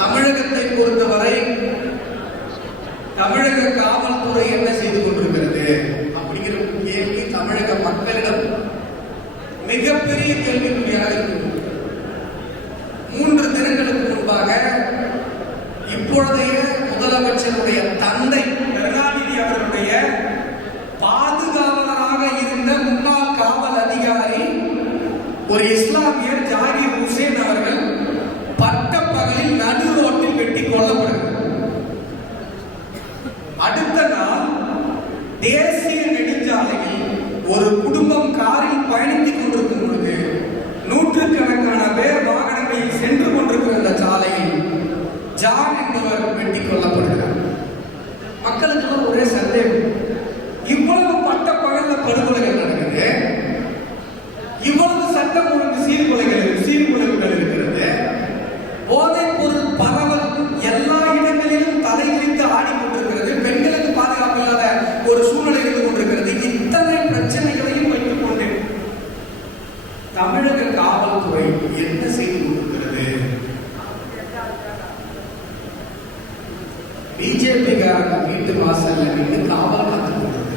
தமிழகத்தை பொறுத்தவரை தமிழக காவல்துறை என்ன செய்து கொண்டிருக்கிறது அப்படிங்கிற கேள்வி தமிழக மக்களிடம் மிகப்பெரிய கேள்விக்குறியாக இருக்கிறது. 3 தினங்களுக்கு முன்பாக இப்பொழுதைய முதலமைச்சருடைய தந்தை கருணாநிதி அவர்களுடைய பாதுகாவலராக இருந்த முன்னாள் காவல் அதிகாரி ஒரு இஸ்லாமியர் ஜாகிர் ஹுசேன் அவர்கள் பட்ட பகலில் நடு ரோட்டில் வெட்டி கொல்லப்படுகிறார். அடுத்த நாள் தேசிய நெடுஞ்சாலையில் ஒரு குடும்பம் காரில் பயணித்துக் கொண்டிருக்கும் பொழுது நூற்றுக்கணக்கான பேர் வாகனங்களில் சென்று கொண்டிருக்கிற இந்த சாலையில் ஜான் என்பவர் வெட்டி கொல்லப்படுகிறார். மக்களுக்கு ஒரே சந்தேகம், இவ்வளவு பட்ட பகல்ல படுகொலைகள் நடக்குது, இவ்வளவு சட்டம் ஒழுங்கு சீர்குலைவுகள் இருக்கிறது, போதைப் பொருள் பரவல் எல்லா இடங்களிலும் தலைவிரித்து ஆடிக்கொண்டிருக்கிறது, பெண்களுக்கு பாதுகாப்பு இல்லாத ஒரு சூழ்நிலை இருந்து கொண்டிருக்கிறது. இத்தனை பிரச்சனைகளையும் வைத்துக் கொண்டு தமிழக காவல்துறை என்ன செய்து கொண்டிருக்கிறது? பிஜேபி வீட்டு வாசல்ல நின்று காவல் காத்துக் கொண்டிருக்கிறது.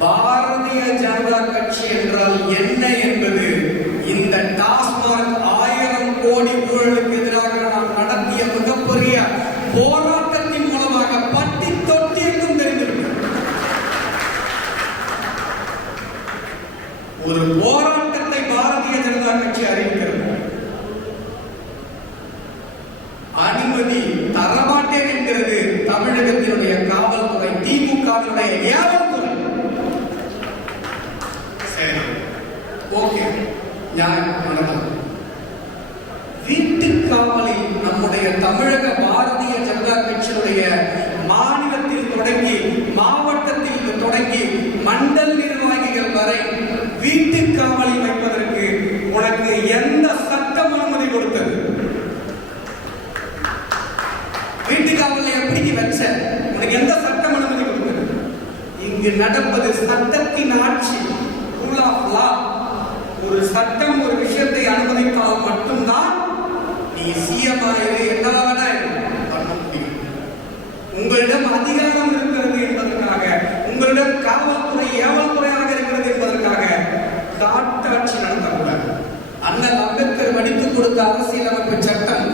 பாரதிய ஜனதா கட்சி என்றால் என்ன என்பது இந்த டாஸ்மாக் 1000 கோடி ஊழலுக்கு எதிராக நாம் நடத்திய மிகப்பெரிய போராட்டத்தின் மூலமாக பட்டி தொட்டி என்றும் தெரிந்திருக்கிறது. ஒரு போராட்டத்தை பாரதிய ஜனதா கட்சி அறிவிக்கிறது. அனுமதி தரமாட்டேன் என்கிறது தமிழகத்தினுடைய காவல்துறை, திமுகவினுடைய ஏவல்துறை. வீட்டு காவலில் நம்முடைய தமிழக பாரதிய ஜனதா கட்சியுடைய மாநிலத்தில் தொடங்கி மாவட்டத்தில் தொடங்கி மண்டல் நிர்வாகிகள் வரை வீட்டு காவலில் வைப்பதற்கு உனக்கு எந்த சட்டம் அனுமதி கொடுத்தது? வீட்டு காவலில் எப்படி வச்ச? உனக்கு எந்த சட்டம் அனுமதி கொடுத்தது? இங்கு நடப்பது சட்டத்தின் ஆட்சி, ரூல் ஆஃப் லா. ஒரு சட்டம் ஒரு விஷயத்தை அனுமதித்தால் மட்டும்தான் நீ சிஎம்ஆயிரு என்ன பண்ண முடியும். உங்களிடம் அதிகாரம் இருக்கிறது என்பதற்காக, உங்களிடம் காவல்துறை ஏவல்துறையாக இருக்கிறது என்பதற்காக காட்டாட்சி நடத்தக்கூடாது. அண்ணல் அம்பேத்கர் வடித்துக் கொடுத்த அரசியலமைப்பு சட்டம்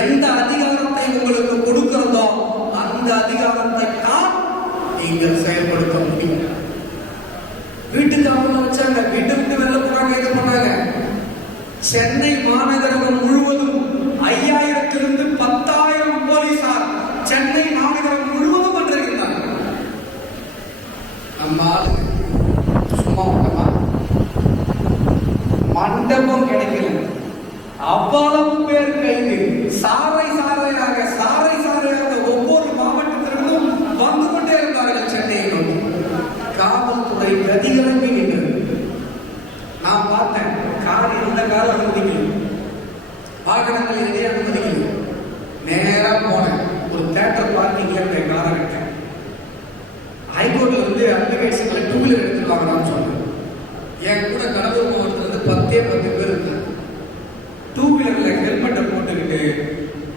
எந்த அதிகாரத்தை உங்களுக்கு கொடுக்கிறதோ அந்த அதிகாரத்தை தான் நீங்கள் செயல்படுத்த முடியும். வீட்டுக்கு அவங்க வச்சாங்க, வீட்டு விட்டு வெளில போறாங்க, இது பண்ணாங்க. சென்னை மாநகரம் முழுவதும் 5000 to 10,000 போலீசார் சென்னை மாநகரம் முழுவதும் வந்திருக்கிறாங்க. நம்ம சும்மா விட்டமா, மண்டபம் கிடைக்கல, அவ்வளவு பேர் கைது, சாறை சாறையாக ஒவ்வொரு மாவட்டத்திலிருந்தும் வந்து கொண்டே இருந்தார்கள் சென்னையில். காவல்துறை பிரதிகளம்பி நின்றது. நான் பார்த்தேன், கார் எந்த காலம் அனுமதிக்கல, வாகனங்கள் எதையே அனுமதிக்கல. நேரா போனேன், ஒரு தியேட்டர் பார்க்கிங்ல என்னுடைய காரை விட்டேன். ஹைகோர்ட்ல வந்து அட்வொகேட்ஸ்களை 2 வீலர் எடுத்துட்டு வாங்கலாம்னு சொன்னேன். என் கூட கடலூர் மாவட்டத்துல இருந்து 10 பேர் இருந்தாங்க. 2 வீலர்ல ஹெல்மெட்டை போட்டுக்கிட்டு,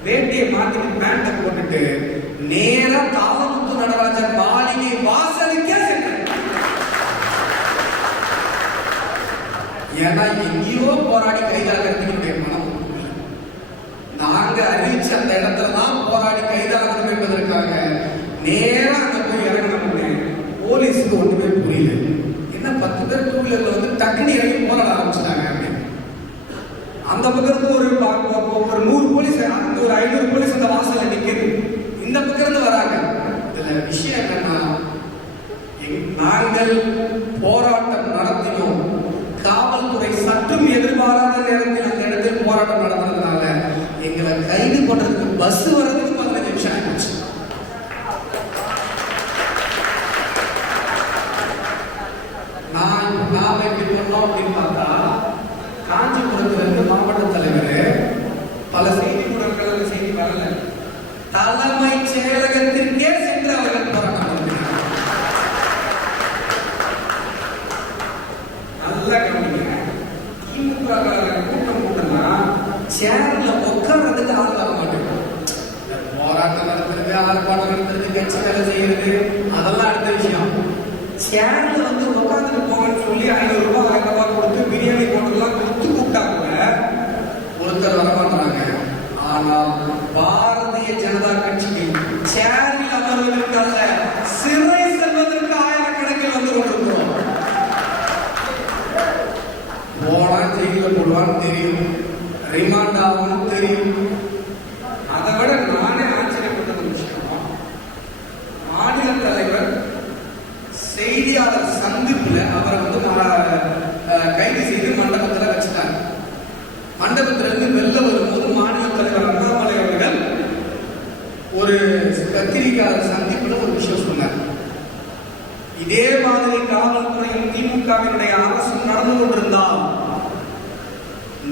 வேட்டியை மாத்திட்டு, பேண்ட்டை போட்டுட்டு நேரா தாளமுத்து நடராஜன் மாளிகை வாசலுக்கே சென்றேன். ஏன்னா எங்கேயோ போராடி கைதாகிறதுக்கு மனம், நாங்க அறிவிச்ச அந்த இடத்துல தான் போராடி கைதாகணும் என்பதற்காக நேரா அங்க போய் இறங்கணும். போலீஸுக்கு ஒண்ணுமே புரியல. என்ன 10 பேர் 2 வீலர்ல வந்து டக்குனு இறங்கி போராட ஆரம்பிச்சிட்டாங்க. அந்த பக்கத்து ஒரு 100 போலீஸ், அந்த ஒரு 500 போலீஸ் அந்த வாசல்ல நிக்குது. இந்த பக்கம் இருந்து வராங்க. இதுல விஷயம் என்னன்னா, நாங்கள் போராட்டம் நடத்தினோம். காவல்துறை சற்றும் எதிர்பாராத நேரத்தில் அந்த இடத்தில் போராட்டம் நடந்ததுனால எங்களை கைது பண்றதுக்கு பஸ் வர்றதுக்கு 15 நிமிஷம் ஆயிடுச்சு. நாம எப்படி பண்ணோம் அப்படின்னு பார்த்தா, காஞ்சிபுரத்துல இருந்து மாவட்ட தலைவர் பல செய்தி ஊடகங்கள் செய்தி வரல, தலைமைச் செயலகத்திற்கே சென்று அவர்கள் போராட்டம் நடத்தினார். சேர்ல உட்கார்றதுக்கு ஆள் வர மாட்டேங்குது. போராட்டம் நடத்துறது, ஆர்ப்பாட்டம் நடத்துறது, கட்சி வேலை செய்யறது, அதெல்லாம் அடுத்த விஷயம். சேர்ல வந்து உட்காந்துட்டு போங்கன்னு சொல்லி 500 ரூபாய் 1000 ரூபாய் கொடுத்து பிரியாணி போட்டெல்லாம் கொடுத்து கூப்பிட்டாங்க, ஒருத்தர் வர மாட்டாங்க. ஆனால் பாரதிய ஜனதா கட்சிக்கு சேரில் அமர்வதற்கு அல்ல, சிறை செல்வதற்கு ஆயிரக்கணக்கில் வந்து கொண்டிருக்கிறோம். போனா ஜெயில போடுவான்னு தெரியும், ரிமாண்ட் ஆகும் தெரியும். அதை விட நானே ஆச்சரியப்பட்ட ஒரு விஷயம், மாநில தலைவர் செய்தியாளர் சந்திப்புல அவரை வந்து கைது செய்து மண்டபத்தில் வச்சுட்டாங்க. மண்டபத்திலிருந்து வெளில வரும்போது மாநில தலைவர் அண்ணாமலை அவர்கள் ஒரு பத்திரிகையாளர் சந்திப்புல ஒரு விஷயம் சொன்னார். இதே மாதிரி காவல்துறையும் திமுகவினுடைய அரசு நடந்து கொண்டிருந்தால்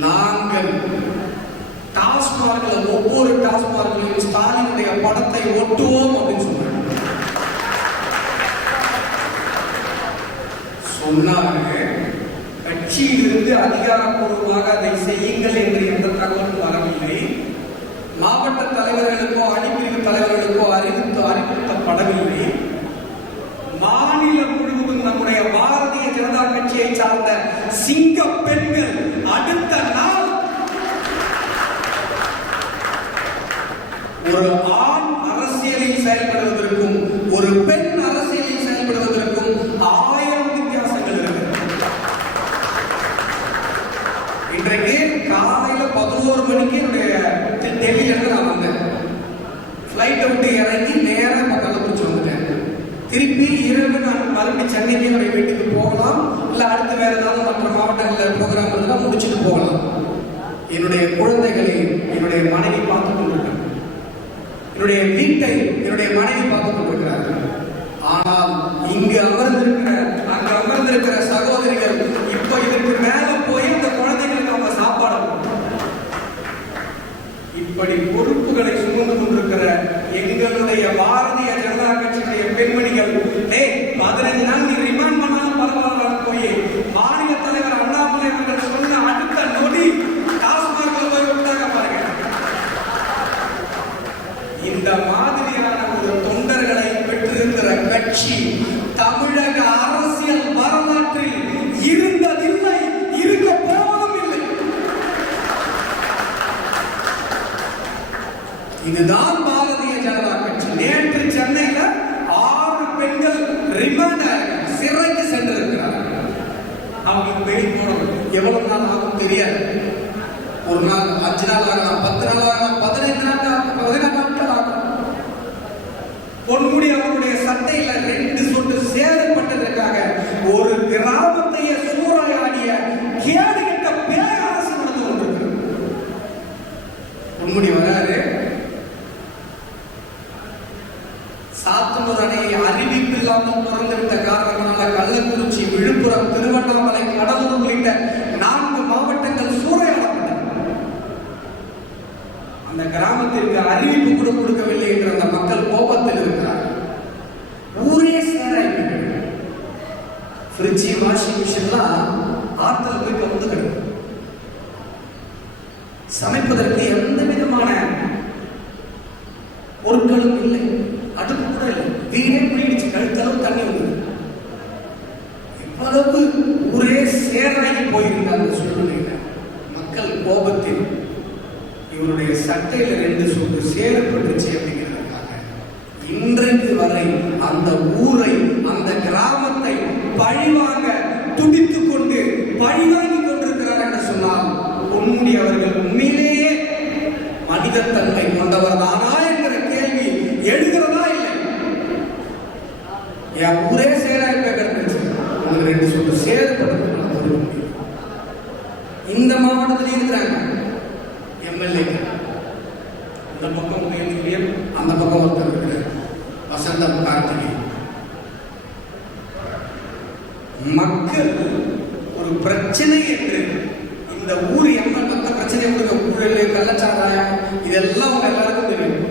நாங்கள் டாஸ்மார்க்ல ஒவ்வொரு டாஸ்மார்க்லையும் ஸ்டாலினுடைய படத்தை ஒட்டுவோம் அப்படின்னு சொன்னாங்க. கட்சியிலிருந்து அதிகாரப்பூர்வமாக அதை செய்யுங்கள் என்று எந்த தகவலும் வரவில்லை. மாவட்ட தலைவர்களுக்கோ அணிப்பிரிவு தலைவர்களுக்கோ அறிவுறுத்தப்படவில்லை. மாநிலம் முழுவதும் நம்முடைய பாரதிய ஜனதா கட்சியை சார்ந்த சிங்க பெண்கள் அடுத்த நாள் ஒரு ஆண் அரசியலில் செயல்படுவதற்கும் ஒரு பெண் அரசியலில் செயல்படுவதற்கும் 1000 வித்தியாசங்கள் இருக்கு. இன்றைக்கு காலையில 11 மணிக்கு என்னுடைய டெல்லியில இருந்து நான் வந்தேன். பிளைட்டை விட்டு இறங்கி நேரம் கள்ளக்குறிச்சி வந்துட்டேன். திருப்பி இரவு நான் மறுபடியும் சென்னைக்கு என்னுடைய வீட்டுக்கு போகலாம், இல்ல அடுத்து வேற ஏதாவது மற்ற மாவட்டங்களில் ப்ரோக்ராம் இருந்தால் முடிச்சுட்டு போகலாம். என்னுடைய குழந்தைகளை என்னுடைய மனைவி பார்த்துக் கொண்டிருக்கிறார், என்னுடைய வீட்டை என்னுடைய மனைவி பார்த்துக் கொண்டிருக்கிறார்கள். ஆனால் இங்கு அமர்ந்திருக்கிற அங்கு அமர்ந்திருக்கிற சகோதரிகள் இப்ப இதற்கு மேல போய் அந்த குழந்தைகளுக்கு அவங்க சாப்பாடு இப்படி பொறுப்புகளை சுமந்து கொண்டிருக்கிற எங்களுடைய பாரதிய ஜனதா கட்சியுடைய பெண்மணிகள் 15 நாள் நீ ரிமாண்ட் பண்ணாலும் பரவாயில்ல போய் மாநில தலைவர் அண்ணாமலை அவர்கள் சொன்ன அடுத்த நொடி டாஸ்மார்க்ல போய் விட்டாங்க பாருங்க. இந்த மாதிரியான ஒரு தொண்டர்களை பெற்றிருக்கிற கட்சி தமிழக அரசியல் வரலாற்றில் இருந்ததில்லை, இருக்க போவதும் இல்லை. இதுதான் பாரதிய ஜனதா கட்சி. நேற்று சென்னையில 6 பெண்கள் ரிமாண்ட் சிறைக்கு சென்றிருக்கிறார்கள். அவங்களுக்கு பெயில் போடணும், எவ்வளவு நாள் ஆகும் தெரியாது. ஒரு நாள் 5 நாள் ஆகலாம், 10 நாள் ஆகலாம், 15 நாட்கள் ஆகும். பொன்முடி அவருடைய சட்டையில 2 சொட்டு சேதப்பட்டதற்காக ஒரு கிராமத்தையே சூறையாடிய கேடுகட்ட பேரரசு நடந்து கொண்டிருக்கிறது. பொன்முடி வராரு, சாத்தனூர் அணையை அறிவிப்பு இல்லாமல் திறந்துவிட்ட காரணத்தினால கள்ளக்குறிச்சி, விழுப்புரம், திருவண்ணாமலை, கடலூர் உள்ளிட்ட 4 மாவட்டங்கள் சூறையாடப்பட்டன. அந்த கிராமத்திற்கு அறிவிப்பு கூட கொடுக்கவில்லை என்று அந்த மக்கள் கோபத்தில் இருக்கிறார். ஊரே சேராயிட்டு, ஃப்ரிட்ஜ், வாஷிங் மிஷின்லாம் ஆத்துல போய் கவுந்து கிடக்கு. சமைப்பதற்கு எந்த விதமான பொருட்களும் இல்லை, அடுப்பு கூட இல்லை, வீடே குளிச்சு கழுத்தளவு தண்ணி வந்தது. இவ்வளவு ஊரே சேராகி போயிருந்த அந்த சூழ்நிலையில மக்கள் கோபத்தில் இவருடைய சட்டையில 2 சொட்டு சேரப்பட்டுச்சு அப்படிங்கிறதுக்காக இன்றைக்கு வரை அந்த ஊரை, அந்த கிராமத்தை பழிவாங்க துடித்துக் கொண்டு பழிவாங்கி கொண்டிருக்கிறார் என்று சொன்னால் பொன்முடி அவர்கள் உண்மையிலேயே மனிதத்தன்மை கொண்டவர் தானா என்கிற கேள்வி எழுகிறதா இல்லை. என் ஊரே சேராய் கிடந்துச்சு, 2 சொட்டு சேரப்பட்டு இந்த மாவட்டத்தில் இருக்கிறாங்க எம்எல்ஏக்கள். இந்த பக்கம் உயர்ந்தியம், அந்த பக்கம் ஒருத்தர் இருக்கிறார் வசந்தம் கார்த்திகை. மக்கள் ஒரு பிரச்சனை என்று இந்த ஊர் எம்எல் மற்ற பிரச்சனை ஊழல், கள்ளச்சாராயம், இதெல்லாம் உங்க எல்லாருக்கும் தெரியும்.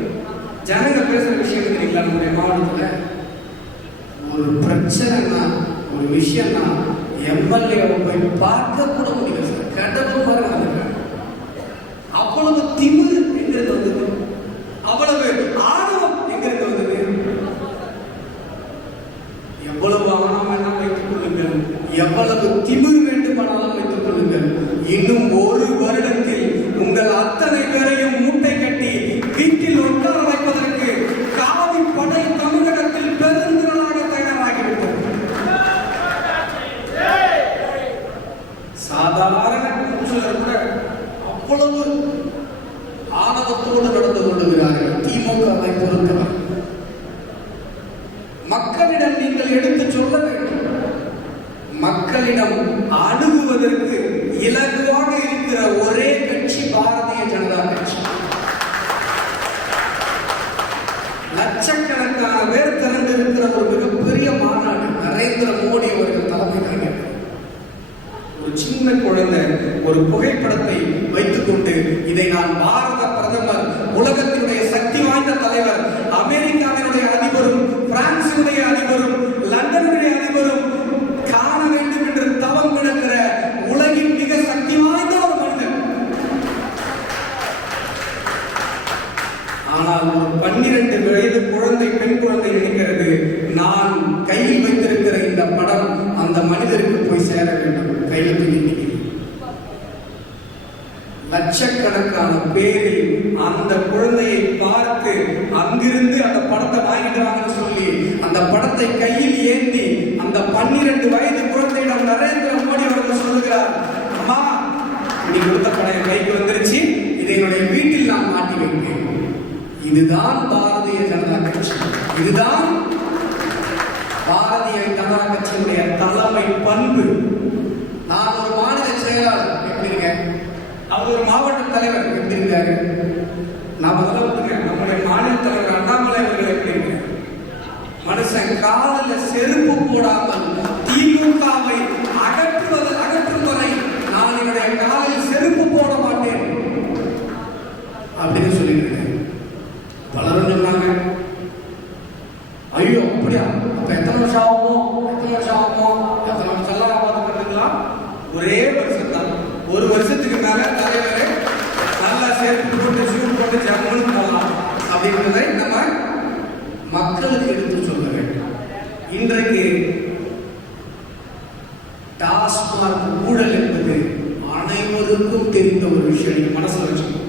ஜனங்க பேசுற விஷயம் தெரியுங்களா? நம்முடைய மாவட்டத்தில் ஒரு பிரச்சனைனா, ஒரு விஷயம்னா எம்எல்ஏ போய் பார்க்க கூட முடியல சார். கடவுள் மாதிரி வந்திருக்காங்க. அவ்வளவு திமிரு எங்கிருந்து வந்தது? அவ்வளவு ஆணவம் எங்கிருந்து வந்தது? எவ்வளவு ஆணவம் வேணாலும் வைத்துக் கொள்ளுங்கள், எவ்வளவு திமிரு வேண்டுமானாலும் வைத்துக் கொள்ளுங்கள். இன்னும் ஒரு வருடத்தில் உங்கள் அத்தனை பேரையும் மூட்டை கட்டி வீட்டில் உட்கார வைப்பதற்கு காவி படை தமிழகத்தில் பெருந்திரளாக தயாராகிவிட்டது. சாதாரண கவுன்சிலர் கூட அவ்வளவு ஆணவத்தோடு நடந்து கொள்ளுகிறார்கள். திமுகவை பொறுத்தவர் மக்களிடம் நீங்கள் எடுத்து சொல்ல வேண்டும். மக்களிடம் அணுகுவதற்கு இலகுவாக இருக்கிற ஒரே கட்சி பாரதிய ஜனதா கட்சி. லட்சக்கணக்கான பேர் திரண்டிருக்கிற ஒரு மிகப்பெரிய மாநாடு நரேந்திர மோடி அவர்கள் தலைமை தாங்க. ஒரு சின்ன குழந்தை ஒரு புகைப்படத்தை வைத்துக் கொண்டு இதை நான் பாரத பிரதமர், உலகத்தினுடைய சக்தி வாய்ந்த தலைவர், அமெரிக்காவினுடைய அதிபரும், பிரான்சினுடைய அதிபரும், லண்டனுடைய அதிபரும் காண வேண்டும் என்று தவம் கிடக்கிற உலகின் மிக சக்தி வாய்ந்த ஒரு மனிதன். ஆனால் ஒரு 12 வயது குழந்தை, பெண் குழந்தை நினைக்கிறது, நான் கையில் வைத்திருக்கிற இந்த படம் அந்த மனிதருக்கு போய் சேர வேண்டும். கையில் தூக்கி லட்சக்கணக்கான பேரில் அந்த குழந்தையை பார்த்து அங்கிருந்து அந்த படத்தை வாங்கிட்டாங்கன்னு சொல்லி அந்த படத்தை கையில் ஏந்தி அந்த 12 வயது குழந்தையிடம் நரேந்திர மோடி அவர்கள் சொல்லுகிறார், அம்மா நீ கொடுத்த படம் கைக்கு வந்துருச்சு, இதை என்னுடைய வீட்டில் நான் மாட்டி வைப்பேன். இதுதான் பாரதிய ஜனதா கட்சி, இதுதான் பாரதிய ஜனதா கட்சியினுடைய தலைமை பண்பு. நான் ஒரு மாநில செயலாளர் எப்படி இருக்கேன், அவர் ஒரு மாவட்ட தலைவர் எப்படி இருக்காரு, நான் நம்முடைய மாநில தலைவர் அண்ணாமலை அவர்கள் எப்படி இருக்காரு. மனுஷன் காலில் செருப்பு போடாமல் திமுகவை அகற்றும் வரை நான் என்னுடைய காலில் செருப்பு போட மாட்டேன் அப்படின்னு சொல்லியிருக்கேன். பலரும் சொன்னாங்க, ஐயோ அப்படியா, அப்ப எத்தனை வருஷம் ஆகுமோ, எத்தனை வருஷம் எல்லாம் பார்த்துக்கலாம். ஒரே வருஷம் தான், ஒரு வருஷத்துக்கு மேல தலைவரே நல்லா சேர்த்து போட்டு சூட் போட்டு ஜம்முன்னு போகலாம் அப்படின்றதை நம்ம மக்களுக்கு எடுத்து சொல்ல வேண்டும். இன்றைக்கு டாஸ்மாக் ஊழல் என்பது அனைவருக்கும் தெரிந்த ஒரு விஷயம். மனசுல வச்சுக்கணும்.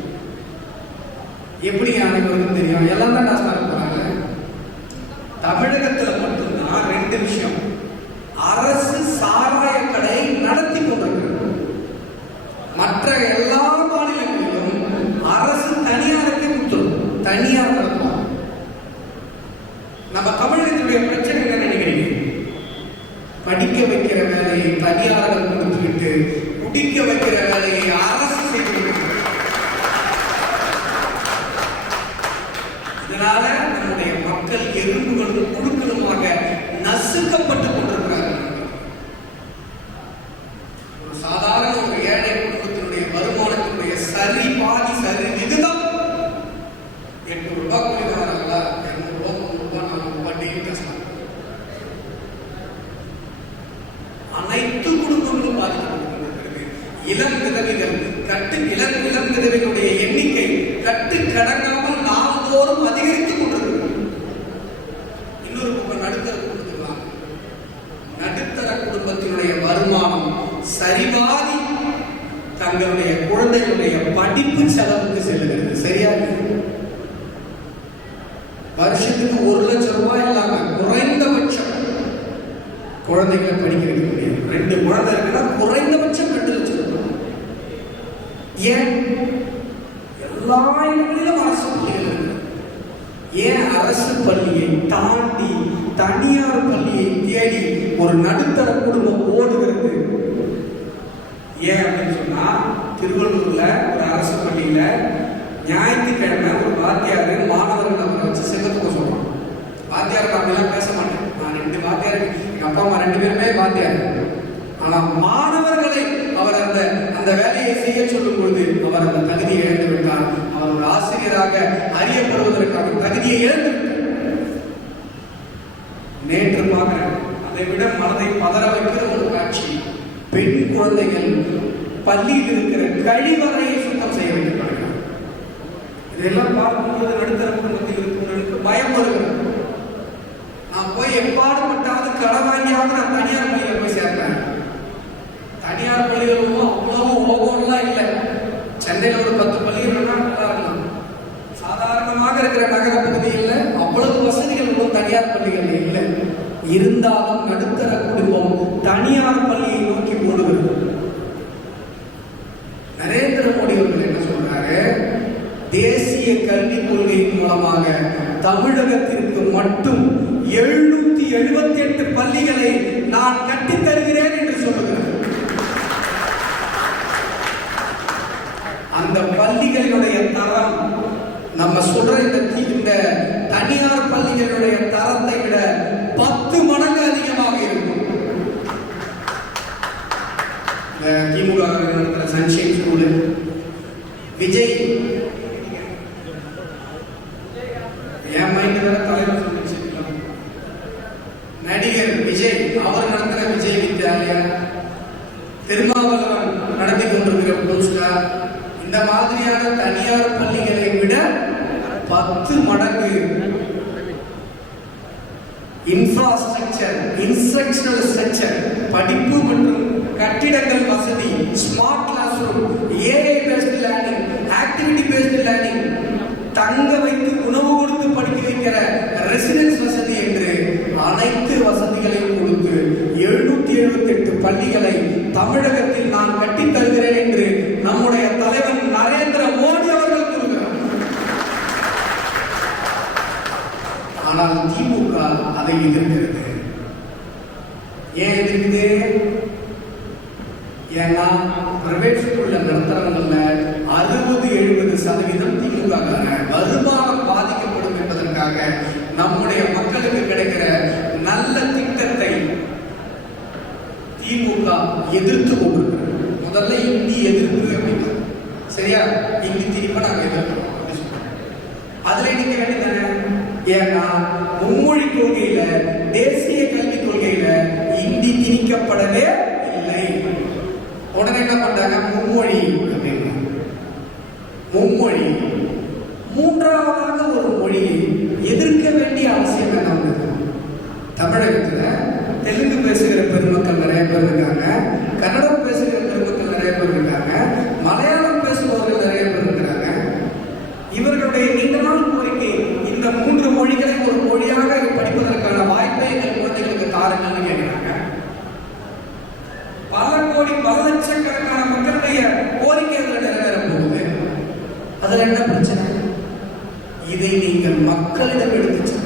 எப்படி அனைவருக்கும் தெரியும்? எல்லாம் தான் டாஸ்மாக் போறாங்க. தமிழகத்தில் மட்டும்தான் 2 விஷயம். அரசு சாராய கடை நடத்தி கொண்டிருக்கிறது. மற்ற எல்லா மாநிலங்களிலும் அரசு தனியாருக்கு கொடுத்துரும், தனியார் நடத்தும். நம்ம தமிழகத்துடைய பிரச்சனை என்ன நினைக்கிறீங்க? படிக்க வைக்கிற வேலையை தனியார்கள் கொடுத்துவிட்டு குடிக்க வைக்கிற வேலையை அரசு செய்து. இதனால நம்முடைய மக்கள் எறும்புகளும் குழுக்களுமாக நசுக்கப்பட்டுக் கொண்டிருக்கிறார்கள். ஒரு சாதாரண ஒரு ஏழை குடும்பத்தினுடைய வருமானத்தினுடைய சரி பாதி சரி விகிதம் 800 ரூபாய் கூலிவாரங்களா, 200 ரூபாய், 300 ரூபாய், 400 ரூபாய் டெய்லி கஷ்டம். அனைத்து குடும்பங்களும் பாதிக்கப்பட்டிருக்கிறது. இளம் விதவைகள் இளம் விதவைகளுடைய எண்ணிக்கை கட்டுக்கடங்காமல் நாள்தோறும் அதிகரித்துக் கொண்டிருக்கிறது. இன்னொரு பக்கம் நடுத்தர குடும்பத்துக்கலாம், நடுத்தர குடும்பத்தினுடைய வருமானம் சரிவாதி தங்களுடைய குழந்தைகளுடைய படிப்பு செலவுக்கு செல்லுகிறது. சரியா? வருஷத்துக்கு 1 லட்சம் ரூபாய் இல்லாம குறைந்தபட்சம் குழந்தைகளை படிக்க வைக்க முடியும். 2 குழந்தை இருக்குன்னா குறைந்தபட்சம் 2 லட்சம் ரூபாய். ஏன் எல்லா இடங்களிலும் அரசு பள்ளிகள் இருக்கு. ஏன் அரசு பள்ளியை தாண்டி தனியார் பள்ளியை தேடி ஒரு நடுத்தர குடும்பம் ஓடுகிறது? ஏன் அப்படின்னு சொன்னா, திருவள்ளூர்ல ஒரு அரசு பள்ளியில ஞாயிற்றுக்கிழமை ஒரு வாத்தியாரு மாணவர்கள் அவரை வச்சு செல்லத்துக்கு சொல்றான். வாத்தியார் அப்படிலாம் பேச மாட்டேன், நான் 2 வாத்தியார், எங்க அப்பா அம்மா 2 பேருமே வாத்தியார். ஆனா மாணவர்களை அவர் அந்த வேலையை செய்ய சொல்லும் பொழுது அவர் அந்த தகுதியை இழந்து விட்டார். அவர் ஒரு ஆசிரியராக அறியப்படுவதற்கான தகுதியை இழந்து விட்டார். நேற்று பார்க்கிறேன், அதை விட மனதை பதற வைக்கிற ஒரு காட்சி. பெண் குழந்தைகள் பள்ளியில் இருக்கிற கழிவறையை சுத்தம் செய்ய வைக்கிறார்கள். இதெல்லாம் பார்க்கும்போது நடுத்தர குடும்பத்தில் இருக்கிறவர்களுக்கு பயம் வருகிறது. நான் போய் எப்பாடுபட்டாவது கடன் வாங்கியாவது நான் தனியார் பள்ளியில போய் சேர்ந்தேன். தனியார் பள்ளிகளும் அவ்வளவு ஓகோலாம் இல்லை. சென்னையில் ஒரு 10 பள்ளிகள் இருக்கலாம். சாதாரணமாக இருக்கிற நகர பகுதியில் அவ்வளவு வசதிகள் உள்ள தனியார் பள்ளிகள் இல்லை. இருந்தாலும் நடுத்தர குடும்பம் தனியார் பள்ளியை நோக்கி ஓடுகிறது. நரேந்திர மோடி அவர்கள் என்ன சொல்றாரு? தேசிய கல்விக் கொள்கையின் மூலமாக தமிழகத்திற்கு மட்டும் 778 பள்ளிகளை நான் கட்டித் தருகிறேன் என்று சொல்லுகிறார். அந்த பள்ளிகளுடைய தரம் நம்ம சொல்ற இந்த தனியார் பள்ளிகளுடைய தரத்தை விட 10 மடங்கு அதிகமாக இருக்கும். திமுக நடத்துற சன்ஷைன் ஸ்கூல், விஜய் என் மைண்ட் வேற தலைவர் சொல்லிச்சு, நடிகர் விஜய் அவர் நடத்துற விஜய் வித்யாலயா, திருமாவளவன் நடத்தி கொண்டிருக்கிற பூஸ்கா, இந்த மாதிரியான தனியார் பள்ளிகளை விட 10 மடங்கு இன்ஃப்ராஸ்ட்ரக்சர், இன்ஸ்ட்ரக்ஷனல் ஸ்ட்ரக்சர், படிப்பு மற்றும் கட்டிடங்கள் வசதி, smart classroom, AI based learning, activity based learning, தங்க வைத்து உணவு கொடுத்து படிக்க வைக்கிற ரெசிடென்ஸ் வசதி என்று அனைத்து வசதிகளையும் கொடுத்து 778 பள்ளிகளை தமிழகத்தில் நான் கட்டித் தருகிறேன் என்று நம்முடைய தலைவர் நரேந்திர மோடி அவர்கள் கூறுகிறார். ஆனால் திமுக அதை எதிர்க்கிறது. ஏன் எதிர்க்குது? ஏன்னா பிரைவேட் ஸ்கூல்ல நடத்துறவங்கல்ல 60-70% திமுக வருமானம் பாதிக்கப்படும் என்பதற்காக நம்முடைய மக்களுக்கு கிடைக்கிற நல்ல திட்டத்தை திமுக எதிர்த்து கொண்டிருக்கிறது. முதல்ல இந்தி எதிர்ப்பு அப்படின்னா சரியா, இந்தி திரும்ப நாங்க எதிர்க்கிறோம். அதுல நீங்க வேண்டியதானே? ஏன்னா மும்மொழி கொள்கையில, தேசிய கல்விக் கொள்கையில இந்தி திணிக்கப்படவே இல்லை. உடனே என்ன பண்றாங்க? மும்மொழி அப்படின்னு. மும்மொழி மூன்றாவதாக ஒரு மொழியை எதிர்க்க வேண்டிய அவசியம் என்ன வந்தது? தமிழகத்துல தெலுங்கு பேசுகிற பெருமக்கள் நிறைய பேர் இருக்காங்க, கன்னடம் பேசுகிற பெருமக்கள் நிறைய பேர் இருக்காங்க, மலையாளம் பேசுபவர்கள் நிறைய பேர் இருக்கிறாங்க. இவர்களுடைய நீண்ட நாள் கோரிக்கை இந்த 3 மொழிகளை ஒரு மொழியாக படிப்பதற்கான வாய்ப்பை எங்கள் குழந்தைகளுக்கு தாருங்கன்னு கேட்கிறாங்க. பல கோடி, பல லட்சக்கணக்கான மக்களுடைய கோரிக்கை அதில் நிறைவேற போகுது. அதுல என்ன பிரச்சனை? இதை நீங்கள் மக்களிடம் எடுத்து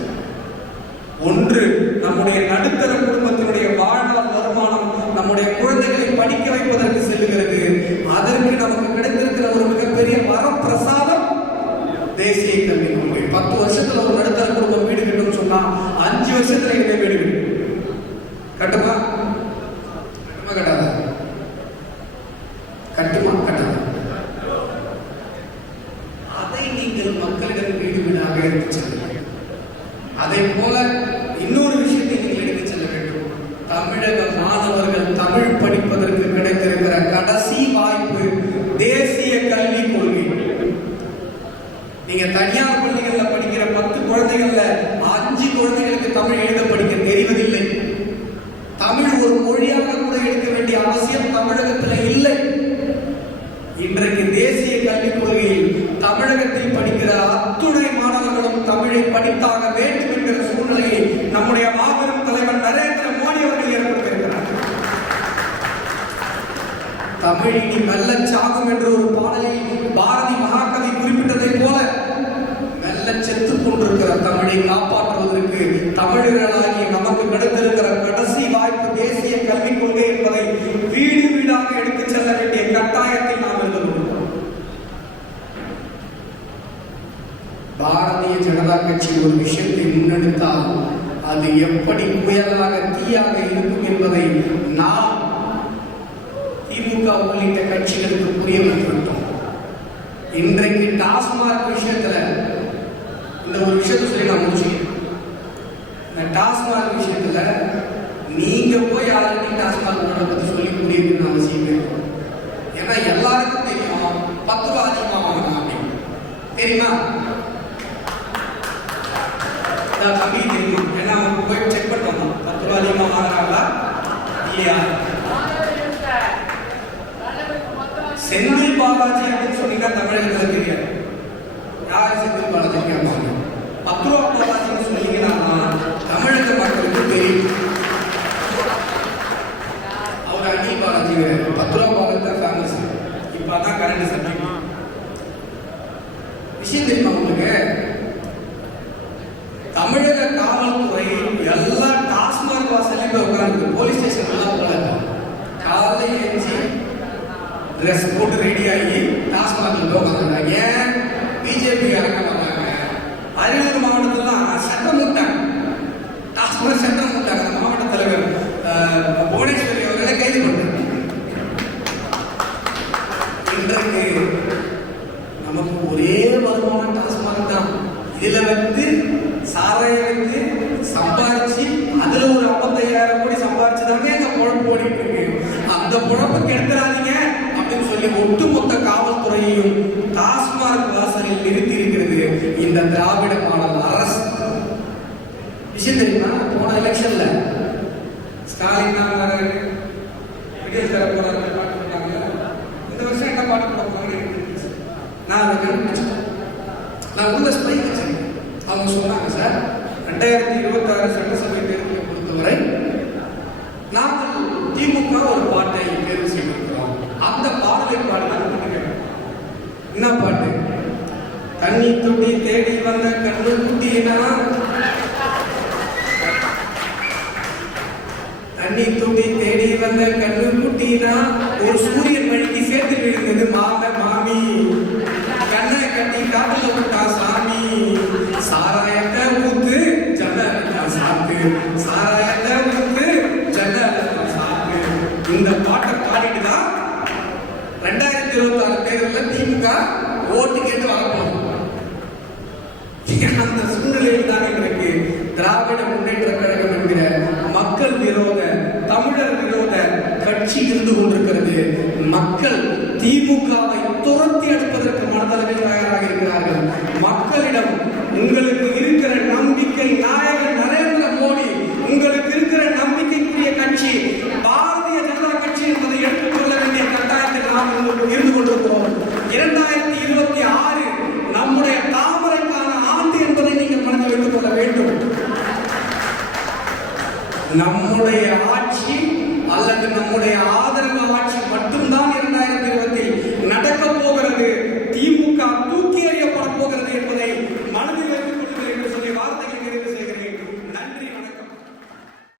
ஒன்று, நம்முடைய நடுத்தர குடும்பத்தினுடைய வாழ்நாள் வருமானம் நம்முடைய குழந்தைகளை படிக்க வைப்பதற்கு செல்லுகிறது. அதற்கு நமக்கு கிடைத்திருக்கிற ஒரு மிகப்பெரிய வரப்பிரசாதம் தேசிய கல்விக் கொள்கை. 10 வருஷத்துல ஒரு நடுத்தர குடும்பம் வீடு கட்டணும்னு சொன்னா 5 வருஷத்துல இதே வீடு கட்டுமா? கட்டுமா கட்டாத? கட்டுமா கட்டாத? அதை நீங்கள் மக்களிடம் வீடு வீடாக எடுத்து செல்லுங்கள். அதை போல இன்னொரு விஷயத்தை நீங்கள் எடுத்து செல்ல வேண்டும். தமிழக மாணவர்கள் தமிழ் படிப்பதற்கு கிடைத்திருக்கிற கடைசி வாய்ப்பு தேசிய கல்விக் கொள்கை. நீங்க தனியார் பள்ளிகள்ல படிக்கிற 10 குழந்தைகள்ல 5 குழந்தைகளுக்கு தமிழ் எழுத படிக்க தெரிவதில்லை. தமிழ் ஒரு மொழியாக கூட எடுக்க வேண்டிய அவசியம் தமிழகத்தில் இல்லை. இன்றைக்கு தேசிய கல்விக் கொள்கையில் தமிழகத்தில் படிக்கிற அத்துணை மாணவர்களும் தமிழை படித்தாக வேண்டும் என்கிற சூழ்நிலையை நம்முடைய மாபெரும் தலைவர் நரேந்திர மோடி அவர்கள் ஏற்படுத்தியிருக்கிறார். தமிழ் இனி மெல்லச் சாகும் என்று ஒரு பாடலில் பாரதி மகாகவி குறிப்பிட்டதை போல மெல்லச் செத்துக் கொண்டிருக்கிற தமிழை காப்பாற்றுவதற்கு தமிழர்களாகி நமக்கு கிடைத்திருக்கிற கடைசி வாய்ப்பு தேசிய கல்விக் கொள்கை என்பதை வீடு வீடாக எடுத்துச் செல்ல வேண்டிய கட்டாயத்தில் நாம் இருந்திருக்கிறோம். பாரதிய ஜனதா கட்சி ஒரு விஷயத்தை முன்னெடுத்தால் அது எப்படி புயலாக தீயாக இருக்கும் என்பதை நாம் திமுக உள்ளிட்ட கட்சிகளுக்கு புரிய வைத்திருக்கிறோம். இன்றைக்கு டாஸ்மாக் விஷயத்துல இந்த ஒரு விஷயத்தை சொல்லி நான் முடிச்சுக்கிறேன். இந்த டாஸ்மாக் விஷயத்துல நீங்க போய் யாருக்கு டாஸ்மாக் பத்தி சொல்லி புரியணும்னு அவசியம் இல்லை. ஏன்னா எல்லாருக்கும் தெரியும் 10 ரூபா அதிகமாக வாங்கலாம் அப்படின்னு. தெரியுமா? இல்லையா? செந்தில் பாலாஜி அப்படின்னு சொன்னீங்கன்னா தமிழகத்துல தெரியாது. யார் செந்தில் பாலாஜி கேட்பாங்க. 10 ரூபா பாலாஜின்னு சொன்னீங்கன்னா தமிழக மக்களுக்கு தெரியும். அவர் அனில் பாலாஜி 10 ரூபா பாலாஜி தான் ஃபேமஸ். இப்ப அதான் கரண்ட் சப்ஜெக்ட். விஷயம் தெரியுமா உங்களுக்கு? தமிழக காவல்துறை எல்லா டாஸ்மாக் வாசலையும் போய் உட்கார்ந்து போலீஸ் ஸ்டேஷன் எல்லாம் போல காலை எழுச்சி ட்ரெஸ் போட்டு ரெடி ஆகி டாஸ்மாக்ல போய் உட்காந்துருந்தாங்க. ஏன் பிஜேபி இறங்க மாட்டாங்க? அரியலூர் மாவட்டத்திலாம் சட்டம் விட்டாங்க, டாஸ்மாக் சட்டம் விட்டாங்க. அந்த மாவட்ட தலைவர் புவனேஸ்வரி அவர்களை கைது பண்ணாங்க. இன்றைக்கு நமக்கு ஒரே வருமானம் டாஸ்மாக் தான். இதுல சாராயத்துக்கு சம்பாதிச்சு அதுல ஒரு 55,000 கோடி சம்பாதிச்சுதாங்க எங்க பொழப்பு ஓடிட்டு இருக்கு. அந்த பொழப்பு கெடுத்துறாதீங்க அப்படின்னு சொல்லி ஒட்டுமொத்த காவல்துறையையும் டாஸ்மாக் வாசலில் நிறுத்தி இருக்கிறது இந்த திராவிட மாடல் அரசு. விஷயம் தெரியுமா? போன எலெக்ஷன்ல ஸ்டாலின் தான் வராரு, விடியல் தர போறாரு பாட்டு போட்டாங்க. இந்த வருஷம் என்ன பாட்டு போட போறாங்க நான் அதை கண்டுபிடிச்சேன். நான் உள்ள ஸ்பை வச்சிருக்கேன். அவங்க சொன்னாங்க, சார் 2026 சட்டசபை தேர்தலை பொறுத்தவரை நாங்கள் திமுக ஒரு பாட்டை தேர்வு செய்திருக்கிறோம். அந்த பாடலை பாடுறாங்க. என்ன பாட்டு? தண்ணி தொட்டி தேடி வந்த கண்ணு குட்டினா, தண்ணி தொட்டி தேடி வந்த கண்ணு குட்டினா ஒரு சூரியன் வழிக்கு சேர்த்து விழுந்தது மாமி. கண்ணை கட்டி காட்டுல விட்டா சாமி. சாராயத்தை ஊத்து ஜல்ல சாப்பிட்டு, சாராயத்தை ஊத்து ஜல்ல சாப்பிட்டு. இந்த பாட்டை பாடிட்டு தான் 2026 தேர்தலில் திமுக ஓட்டு கேட்டு வரப்போம். அந்த சூழ்நிலையில் தான் இன்றைக்கு திராவிட முன்னேற்ற கழகம் என்கிற மக்கள் விரோத, தமிழர் விரோத கட்சி இருந்து கொண்டிருக்கிறது. மக்கள் திமுகவை துரத்தி அடிப்பதற்கு மனதளவில் தயாராக இருக்கிறார்கள். மக்களிடம் உங்களுக்கு இருக்கிற நம்பிக்கை நாயகர் நரேந்திர மோடி, உங்களுக்கு இருக்கிற நம்பிக்கைக்குரிய கட்சி பாரதிய ஜனதா கட்சி என்பதை எடுத்துக்கொள்ள வேண்டிய கட்டாயத்தில் நாம் இருந்து கொண்டிருக்கிறோம். 2026 நம்முடைய தாமரைக்கான ஆண்டு என்பதை நீங்கள் மனதில் வைத்துக் கொள்ள வேண்டும். நம்முடைய ஆட்சி அல்லது நம்முடைய